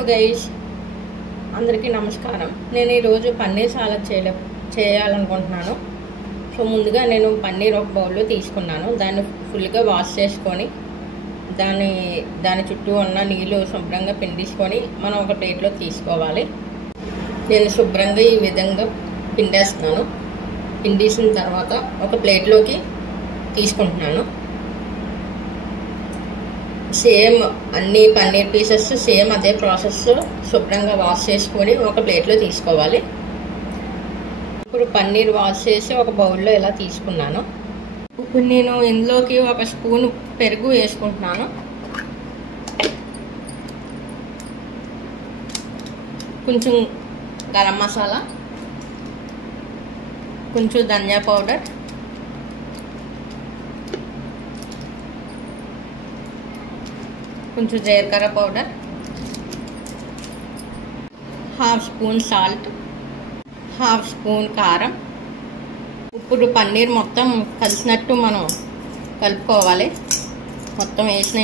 Hello guys, అందరికీ నమస్కారం. నేను ఈరోజు పన్నీర్ సాలడ్ చేయాలనుకుంటున్నాను. సో ముందుగా నేను పన్నీర్ ఒక బౌల్లో తీసుకున్నాను. దాన్ని ఫుల్గా వాష్ చేసుకొని దాని చుట్టూ ఉన్న నీళ్ళు శుభ్రంగా పిండేసుకొని మనం ఒక ప్లేట్లో తీసుకోవాలి. నేను శుభ్రంగా ఈ విధంగా పిండేస్తున్నాను. పిండేసిన తర్వాత ఒక ప్లేట్లోకి తీసుకుంటున్నాను. సేమ్ అన్ని పన్నీర్ పీసెస్ సేమ్ అదే ప్రాసెస్ శుభ్రంగా వాష్ చేసుకొని ఒక ప్లేట్లో తీసుకోవాలి. ఇప్పుడు పన్నీర్ వాష్ చేసి ఒక బౌల్లో ఇలా తీసుకున్నాను. ఇప్పుడు నేను ఇందులోకి ఒక స్పూన్ పెరుగు వేసుకుంటున్నాను. కొంచెం గరం మసాలా, కొంచెం ధనియా పౌడర్, కొంచెం జీలకర్ర powder, half spoon salt, half spoon కారం. ఇప్పుడు పన్నీర్ మొత్తం కలిసినట్టు మనం కలుపుకోవాలి. మొత్తం వేసిన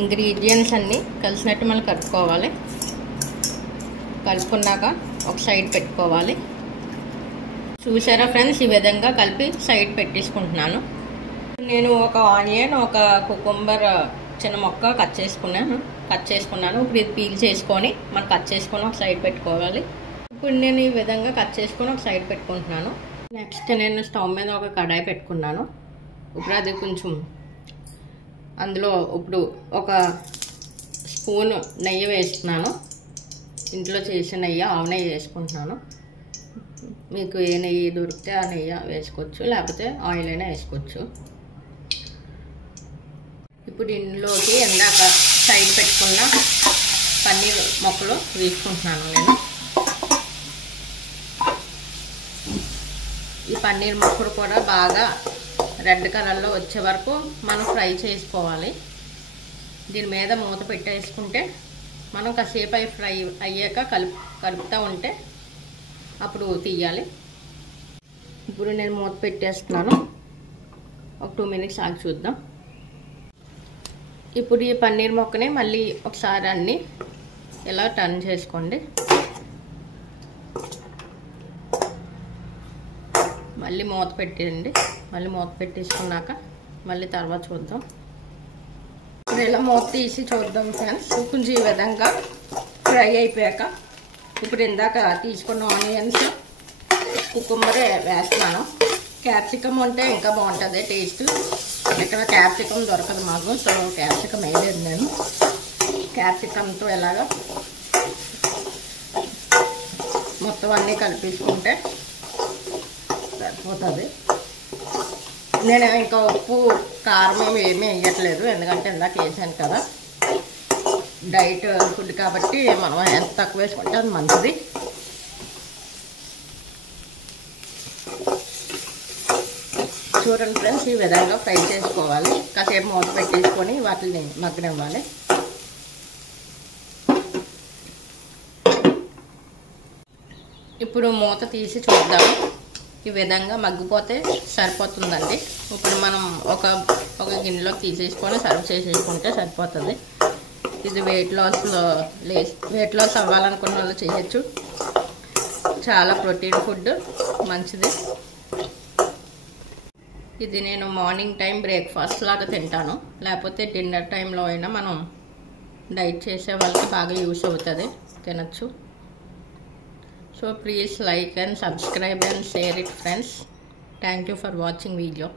ఇంగ్రీడియంట్స్ అన్నీ కలిసినట్టు మనం కలుపుకోవాలి. కలుపుకున్నాక ఒక సైడ్ పెట్టుకోవాలి. చూసారా ఫ్రెండ్స్, ఈ విధంగా కలిపి సైడ్ పెట్టేసుకుంటున్నాను. నేను ఒక ఆనియన్, ఒక కుకుంబర్ చిన్న మొక్క కట్ చేసుకున్నాను. ఇప్పుడు ఇది పీల్ చేసుకొని మనం కట్ చేసుకొని ఒక సైడ్ పెట్టుకోవాలి. ఇప్పుడు నేను ఈ విధంగా కట్ చేసుకొని ఒక సైడ్ పెట్టుకుంటున్నాను. నెక్స్ట్ నేను స్టవ్ మీద ఒక కడాయి పెట్టుకున్నాను. ఇప్పుడు అది కొంచెం అందులో ఇప్పుడు ఒక స్పూన్ నెయ్యి వేస్తున్నాను. ఇంట్లో చేసిన నెయ్యి, ఆవు నెయ్యి వేసుకుంటున్నాను. మీకు ఏ నెయ్యి దొరికితే ఆ నెయ్యి వేసుకోవచ్చు, లేకపోతే ఆయిల్ అయినా వేసుకోవచ్చు. ఇప్పుడు ఇందులోకి ఎందాక సైడ్ పెట్టుకున్న పన్నీర్ మొక్కలు వేసుకుంటున్నాను నేను. ఈ పన్నీర్ మొక్కలు కూడా బాగా రెడ్ కలర్లో వచ్చే వరకు మనం ఫ్రై చేసుకోవాలి. దీని మీద మూత పెట్టేసుకుంటే మనం కాసేపు అవి ఫ్రై అయ్యాక కలుపుతూ ఉంటే అప్పుడు తీయాలి. ఇప్పుడు నేను మూత పెట్టేస్తున్నాను. ఒక 2 మినిట్స్ ఆగి చూద్దాం. ఇప్పుడు ఈ పన్నీర్ మొక్కని మళ్ళీ ఒకసారి అన్నీ ఇలా టర్న్ చేసుకోండి. మళ్ళీ మూత పెట్టేయండి. మళ్ళీ మూత పెట్టేసుకున్నాక మళ్ళీ తర్వాత చూద్దాం. ఇప్పుడు ఇలా మూత తీసి చూద్దాం ఫ్రెండ్స్. కొంచెం ఈ విధంగా ఫ్రై అయిపోయాక ఇప్పుడు ఇందాక తీసుకున్న ఆనియన్స్, కుకుంబర్ వేస్తున్నాను. క్యాప్సికమ్ ఉంటే ఇంకా బాగుంటుంది టేస్ట్. ఇక్కడ క్యాప్సికమ్ దొరకదు మాకు, సో క్యాప్సికమ్ వేయలేదు నేను. క్యాప్సికమ్తో ఎలాగా మొత్తం అన్నీ కలిపేసుకుంటే సరిపోతుంది. నేను ఇంకా ఉప్పు కారం ఏమీ వేయట్లేదు, ఎందుకంటే ఇందాక వేసాను కదా. డైట్ ఫుడ్ కాబట్టి మనం ఎంత తక్కువ వేసుకుంటే అది మంచిది. చూడండి ఫ్రెండ్స్, ఈ విధంగా ఫ్రై చేసుకోవాలి. కాసేపు మూత పెట్టేసుకొని వాటిని మగ్గనివ్వాలి. ఇప్పుడు మూత తీసి చూద్దాము. ఈ విధంగా మగ్గిపోతే సరిపోతుందండి. ఇప్పుడు మనం ఒక గిన్నెలోకి తీసేసుకొని సర్వ్ చేసేసుకుంటే సరిపోతుంది. ఇది వెయిట్ లాస్ అవ్వాలనుకున్న వాళ్ళు చేయొచ్చు. చాలా ప్రోటీన్ ఫుడ్, మంచిది. ఇది నేను మార్నింగ్ టైం బ్రేక్ఫాస్ట్ లాగా తింటాను, లేకపోతే డిన్నర్ టైంలో అయినా మనం డైట్ చేసే వాళ్ళకి బాగా యూస్ అవుతుంది, తినచ్చు. So please like and subscribe and share it friends. Thank you for watching video.